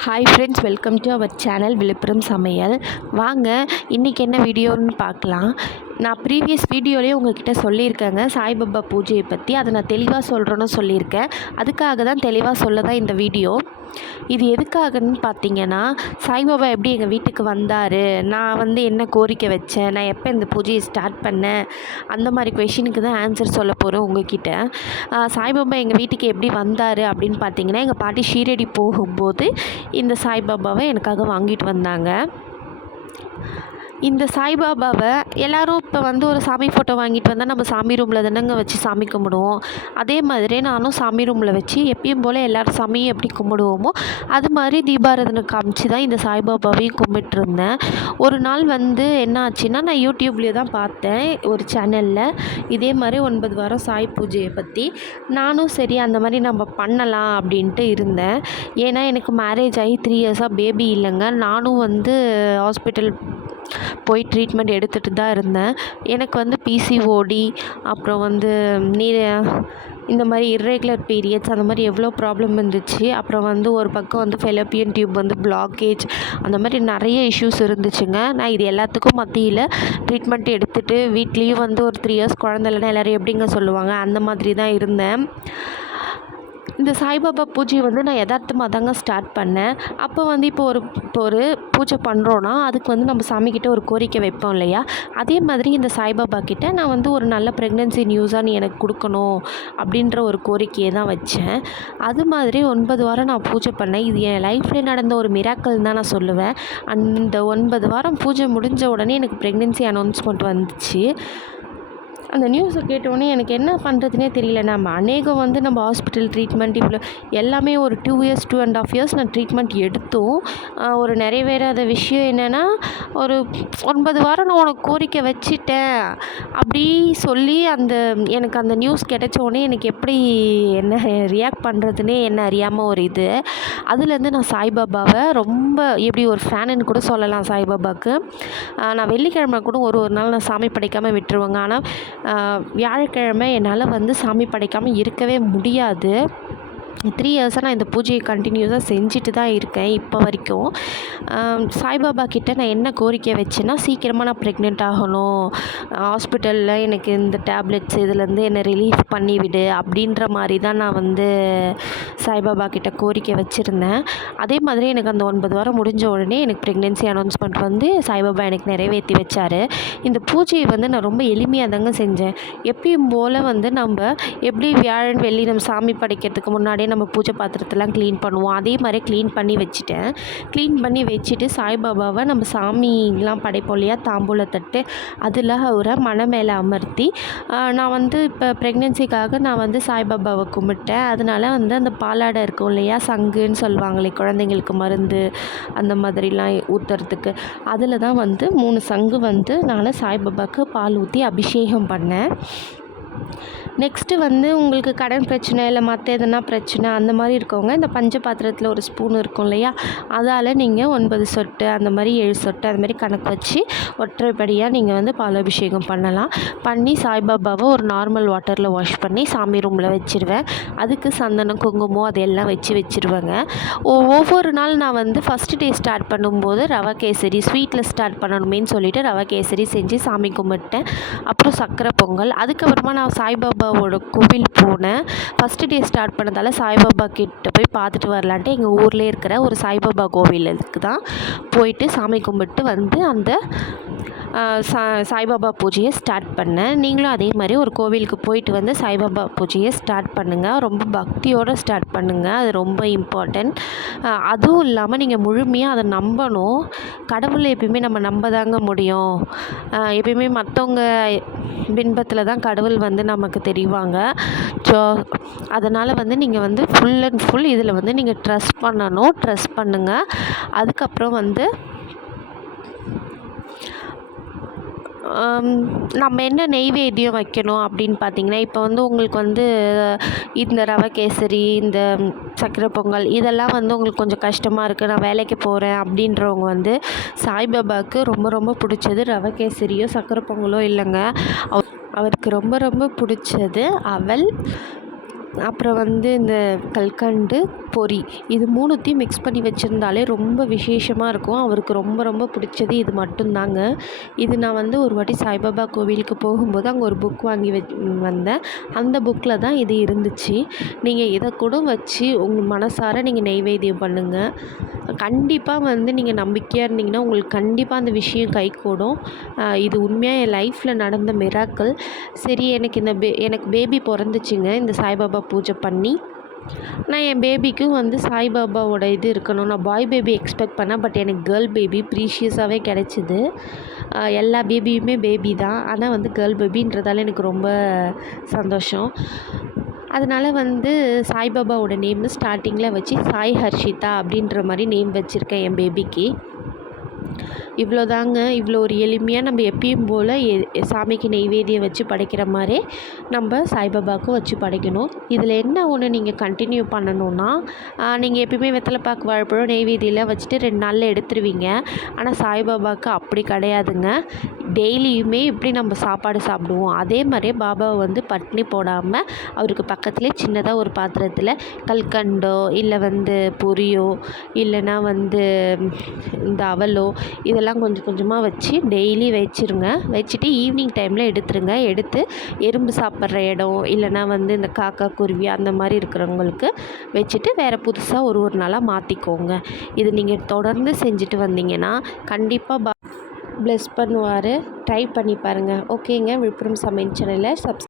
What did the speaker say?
Hi friends welcome to our channel Villupuram சமையல் வாங்க இன்றைக்கி என்ன வீடியோன்னு பார்க்கலாம். நான் ப்ரீவியஸ் வீடியோலேயே உங்ககிட்ட சொல்லியிருக்கேங்க சாய்பாபா பூஜையை பற்றி அதை நான் தெளிவாக சொல்கிறேன்னு சொல்லியிருக்கேன். அதுக்காக தான் தெளிவாக சொல்ல தான் இந்த வீடியோ. இது எதுக்காகன்னு பார்த்தீங்கன்னா சாய்பாபா எப்படி எங்கள் வீட்டுக்கு வந்தார்? நான் வந்து என்ன கோரிக்கை வச்சேன்? நான் எப்போ இந்த பூஜையை ஸ்டார்ட் பண்ணேன்? அந்த மாதிரி கொஷினுக்கு தான் ஆன்சர் சொல்ல போகிறோம் உங்ககிட்ட. சாய்பாபா எங்கள் வீட்டுக்கு எப்படி வந்தார் அப்படின்னு பார்த்தீங்கன்னா எங்கள் பாட்டி ஷீரடி போகும்போது இந்த சாய்பாபாவை எனக்காக வாங்கிட்டு வந்தாங்க. இந்த சாய்பாபாவை எல்லோரும் இப்போ வந்து ஒரு சாமி ஃபோட்டோ வாங்கிட்டு வந்தால் நம்ம சாமி ரூமில் தானேங்க வச்சு சாமி கும்பிடுவோம். அதே மாதிரி நானும் சாமி ரூமில் வச்சு எப்பயும் போல் எல்லாரும் சாமியும் எப்படி கும்பிடுவோமோ அது மாதிரி தீபாரதனை காமிச்சு தான் இந்த சாய்பாபாவையும் கும்பிட்டுருந்தேன் ஒரு நாள் வந்து என்ன ஆச்சுன்னா நான் யூடியூப்லேயே தான் பார்த்தேன் ஒரு சேனலில் இதே மாதிரி ஒன்பது வாரம் சாய் பூஜையை பற்றி நானும் சரி அந்த மாதிரி நம்ம பண்ணலாம் அப்படின்ட்டு இருந்தேன். ஏன்னா எனக்கு மேரேஜ் ஆகி த்ரீ இயர்ஸாக பேபி இல்லைங்க. நானும் வந்து ஹாஸ்பிட்டல் போய் ட்ரீட்மெண்ட் எடுத்துகிட்டு தான் இருந்தேன். எனக்கு வந்து பிசிஓடி அப்புறம் வந்து நீர் இந்த மாதிரி இர்ரெகுலர் பீரியட்ஸ் அந்த மாதிரி எவ்வளோ ப்ராப்ளம் இருந்துச்சு. அப்புறம் வந்து ஒரு பக்கம் வந்து ஃபெலப்பியன் டியூப் வந்து பிளாக்கேஜ் அந்த மாதிரி நிறைய இஷ்யூஸ் இருந்துச்சுங்க. நான் இது எல்லாத்துக்கும் மத்தியில் ட்ரீட்மெண்ட் எடுத்துகிட்டு வீட்லேயும் வந்து ஒரு த்ரீ இயர்ஸ் குழந்தை இல்லைன்னா எல்லோரும் எப்படிங்க சொல்லுவாங்க? அந்த மாதிரி தான் இருந்தேன். இந்த சாய்பாபா பூஜையை வந்து நான் யதார்த்தமாக தாங்க ஸ்டார்ட் பண்ணேன். அப்போ வந்து இப்போ ஒரு இப்போ ஒரு பூஜை பண்ணுறோன்னா அதுக்கு வந்து நம்ம சாமிக்கிட்ட ஒரு கோரிக்கை வைப்போம் இல்லையா? அதே மாதிரி இந்த சாய்பாபா கிட்ட நான் வந்து ஒரு நல்ல ப்ரெக்னென்சி நியூஸாக நீ எனக்கு கொடுக்கணும் அப்படின்ற ஒரு கோரிக்கையை தான் வச்சேன். அது மாதிரி ஒன்பது வாரம் நான் பூஜை பண்ணேன். இது என் லைஃப்லேயே நடந்த ஒரு மிராக்கல் தான் நான் சொல்லுவேன். அந்த ஒன்பது வாரம் பூஜை முடிஞ்ச உடனே எனக்கு ப்ரெக்னென்சி அனௌன்ஸ்மெண்ட் வந்துச்சு. அந்த நியூஸை கேட்டோடனே எனக்கு என்ன பண்ணுறதுனே தெரியல. நம்ம அநேகம் வந்து நம்ம ஹாஸ்பிட்டல் ட்ரீட்மெண்ட் இவ்வளோ எல்லாமே ஒரு two years two and half years நான் ட்ரீட்மெண்ட் எடுத்தோம். ஒரு நிறைவேறாத விஷயம் என்னென்னா ஒரு ஒன்பது வாரம் நான் உனக்கு கோரிக்கை வச்சிட்டேன். அப்படி சொல்லி அந்த எனக்கு அந்த நியூஸ் கிடைச்சோடனே எனக்கு எப்படி என்ன ரியாக்ட் பண்ணுறதுனே என்ன அறியாமல் ஒரு இது. அதுலேருந்து நான் சாய்பாபாவை ரொம்ப எப்படி ஒரு ஃபேனுன்னு கூட சொல்லலாம் சாய்பாபாவுக்கு நான் வெள்ளிக்கிழமை கூட ஒரு ஒரு நாள் நான் சாமி படைக்காமல் விட்டுருவேங்க. ஆனால் வியாழக்கிழமை என்னால் வந்து சாமி படைக்காமல் இருக்கவே முடியாது. த்ரீ இயர்ஸாக நான் இந்த பூஜையை கண்டினியூஸாக செஞ்சுட்டு தான் இருக்கேன் இப்போ வரைக்கும். சாய்பாபா கிட்டே நான் என்ன கோரிக்கை வச்சேன்னா சீக்கிரமாக நான் ப்ரெக்னென்ட் ஆகணும். ஹாஸ்பிட்டலில் எனக்கு இந்த டேப்லெட்ஸ் இதுலேருந்து என்னை ரிலீஃப் பண்ணிவிடு அப்படின்ற மாதிரி தான் நான் வந்து சாய்பாபா கிட்டே கோரிக்கை வச்சுருந்தேன். அதே மாதிரி எனக்கு அந்த ஒன்பது வாரம் முடிஞ்ச உடனே எனக்கு ப்ரெக்னென்சி அனௌன்ஸ்மெண்ட் வந்து சாய்பாபா எனக்கு நிறைவேற்றி வச்சார். இந்த பூஜையை வந்து நான் ரொம்ப எளிமையாக தாங்க செஞ்சேன். எப்பயும் போல் வந்து நம்ம எப்படி வியாழன் வெள்ளி நம்ம சாமி படைக்கிறதுக்கு முன்னாடி முன்னாடியே நம்ம பூஜை பாத்திரத்தெல்லாம் க்ளீன் பண்ணுவோம். அதே மாதிரி க்ளீன் பண்ணி வச்சுட்டேன். க்ளீன் பண்ணி வச்சுட்டு சாய்பாபாவை நம்ம சாமிலாம் படைப்போம் இல்லையா தாம்பூலத்தட்டு அதில் அவரை மன மேலே அமர்த்தி நான் வந்து இப்போ ப்ரெக்னென்சிக்காக நான் வந்து சாய்பாபாவை கும்பிட்டேன். அதனால வந்து அந்த பாலாடை இருக்கும் இல்லையா சங்குன்னு சொல்லுவாங்களே குழந்தைங்களுக்கு மருந்து அந்த மாதிரிலாம் ஊற்றுறதுக்கு அதில் தான் வந்து மூணு சங்கு வந்து நான் சாய்பாபாவுக்கு பால் ஊற்றி அபிஷேகம் பண்ணேன். நெக்ஸ்ட்டு வந்து உங்களுக்கு கடன் பிரச்சனை இல்லை மற்ற எதனா பிரச்சனை அந்த மாதிரி இருக்கவங்க இந்த பஞ்ச பாத்திரத்தில் ஒரு ஸ்பூன் இருக்கும் இல்லையா? அதால் நீங்கள் ஒன்பது சொட்டு அந்த மாதிரி ஏழு சொட்டு அந்த மாதிரி கணக்கு வச்சு ஒற்றைப்படியாக நீங்கள் வந்து பால் அபிஷேகம் பண்ணலாம். பண்ணி சாய்பாபாவை ஒரு நார்மல் வாட்டரில் வாஷ் பண்ணி சாமி ரூமில் வச்சிருவேன். அதுக்கு சந்தனம் குங்குமம் அதெல்லாம் வச்சு வச்சிருவேங்க. ஒ- ஒவ்வொரு நாள் நான் வந்து ஃபஸ்ட்டு டே ஸ்டார்ட் பண்ணும்போது ரவா கேசரி ஸ்வீட்டில் ஸ்டார்ட் பண்ணணுமேன்னு சொல்லிட்டு ரவா கேசரி செஞ்சு சாமி கும்பிட்டேன். அப்புறம் சக்கரை பொங்கல். அதுக்கப்புறமா நான் சாய்பாபா சாய்பாபாவோட கோவில் போனேன். ஃபஸ்ட்டு டே ஸ்டார்ட் பண்ணதால் சாய்பாபா கிட்ட போய் பார்த்துட்டு வரலான்ட்டு எங்கள் ஊர்லேயே இருக்கிற ஒரு சாய்பாபா கோவிலுக்கு தான் போயிட்டு சாமி கும்பிட்டு வந்து அந்த சா சாய்பாபா பூஜையை ஸ்டார்ட் பண்ணேன். நீங்களும் அதே மாதிரி ஒரு கோவிலுக்கு போயிட்டு வந்து சாய்பாபா பூஜையை ஸ்டார்ட் பண்ணுங்கள் ரொம்ப பக்தியோடு ஸ்டார்ட் பண்ணுங்கள் அது ரொம்ப இம்பார்ட்டண்ட் அதுவும் இல்லாமல் நீங்கள் முழுமையாக அதை நம்பணும். கடவுளை எப்பயுமே நம்ம நம்ப தாங்க முடியும் எப்பயுமே மற்றவங்க பின்பத்தில் தான் கடவுள் வந்து நமக்கு தெரிவாங்க. ஸோ அதனால் வந்து நீங்கள் வந்து ஃபுல் அண்ட் ஃபுல் இதில் வந்து நீங்கள் ட்ரஸ்ட் பண்ணணும். ட்ரஸ்ட் பண்ணுங்கள் அதுக்கப்புறம் வந்து நம்ம என்ன நெய்வேத்தியம் வைக்கணும் அப்படின்னு பார்த்தீங்கன்னா இப்போ வந்து உங்களுக்கு வந்து இந்த ரவை கேசரி இந்த சக்கரை பொங்கல் இதெல்லாம் வந்து உங்களுக்கு கொஞ்சம் கஷ்டமாக இருக்குது நான் வேலைக்கு போகிறேன் அப்படின்றவங்க வந்து சாய்பாபாவுக்கு ரொம்ப ரொம்ப பிடிச்சது ரவை கேசரியோ சக்கரை பொங்கலோ இல்லைங்க. அவருக்கு ரொம்ப ரொம்ப பிடிச்சது அவல். அப்புறம் வந்து இந்த கல்கண்டு பொரி இது மூணுத்தையும் மிக்ஸ் பண்ணி வச்சுருந்தாலே ரொம்ப விசேஷமாக இருக்கும். அவருக்கு ரொம்ப ரொம்ப பிடிச்சது இது மட்டும்தாங்க. இது நான் வந்து ஒரு வாட்டி சாய்பாபா கோவிலுக்கு போகும்போது அங்கே ஒரு புக் வாங்கி வந்தேன். அந்த புக்கில் தான் இது இருந்துச்சு. நீங்கள் இதை கூட வச்சு உங்கள் மனசார நீங்கள் நெய்வேத்தியம் பண்ணுங்கள் கண்டிப்பாக வந்து நீங்கள் நம்பிக்கையாக இருந்தீங்கன்னா உங்களுக்கு கண்டிப்பாக அந்த விஷயம் கைகூடும் இது உண்மையாக என் லைஃப்பில் நடந்த மிராக்கள் சரி எனக்கு இந்த பே எனக்கு பேபி பிறந்துச்சுங்க. இந்த சாய்பாபா பூஜை பண்ணி நான் என் பேபிக்கும் வந்து சாய்பாபாவோட இது இருக்கணும். நான் பாய் பேபி எக்ஸ்பெக்ட் பண்ணேன் பட் எனக்கு கேர்ள் பேபி ப்ரீஷியஸாகவே கிடச்சிது. எல்லா பேபியுமே பேபி தான். ஆனால் வந்து கேர்ள் பேபின்றதால எனக்கு ரொம்ப சந்தோஷம். அதனால் வந்து சாய்பாபாவோட நேம் ஸ்டார்டிங்கில் வச்சு சாய் ஹர்ஷிதா அப்படின்ற மாதிரி நேம் வச்சுருக்கேன் என் பேபிக்கு இவ்வளோ தாங்க இவ்வளோ ஒரு எளிமையாக நம்ம எப்பயும் போல் எ சாமிக்கு நெய்வேதியை வச்சு படைக்கிற மாதிரி நம்ம சாய்பாபாவுக்கும் வச்சு படைக்கணும். இதில் என்ன ஒன்று நீங்கள் கண்டினியூ பண்ணணுன்னா நீங்கள் எப்பயுமே வெத்தலைப்பாக்கு வாழைப்பழம் நெய்வேத்தியெல்லாம் வச்சுட்டு ரெண்டு நாளில் எடுத்துருவீங்க. ஆனால் சாய்பாபாவுக்கு அப்படி கிடையாதுங்க. டெய்லியுமே எப்படி நம்ம சாப்பாடு சாப்பிடுவோம் அதே மாதிரியே பாபாவை வந்து பட்னி போடாமல் அவருக்கு பக்கத்துலேயே சின்னதாக ஒரு பாத்திரத்தில் கல்கண்டோ இல்லை வந்து பொரியோ இல்லைன்னா வந்து இந்த அவலோ இதெல்லாம் கொஞ்சம் கொஞ்சமாக வச்சு டெய்லி வச்சுருங்க. வச்சுட்டு ஈவினிங் டைமில் எடுத்துருங்க. எடுத்து எறும்பு சாப்பிட்ற இடம் இல்லைன்னா வந்து இந்த காக்கா குருவி அந்த மாதிரி இருக்கிறவங்களுக்கு வச்சுட்டு வேறு புதுசாக ஒரு ஒரு நாளாக மாற்றிக்கோங்க இது நீங்கள் தொடர்ந்து செஞ்சுட்டு வந்தீங்கன்னா கண்டிப்பாக பா ப்ளெஸ் பண்ணுவார். ட்ரை பண்ணி பாருங்கள் ஓகேங்க விழுப்புரம் சமையல் சேனலை சப்ஸ்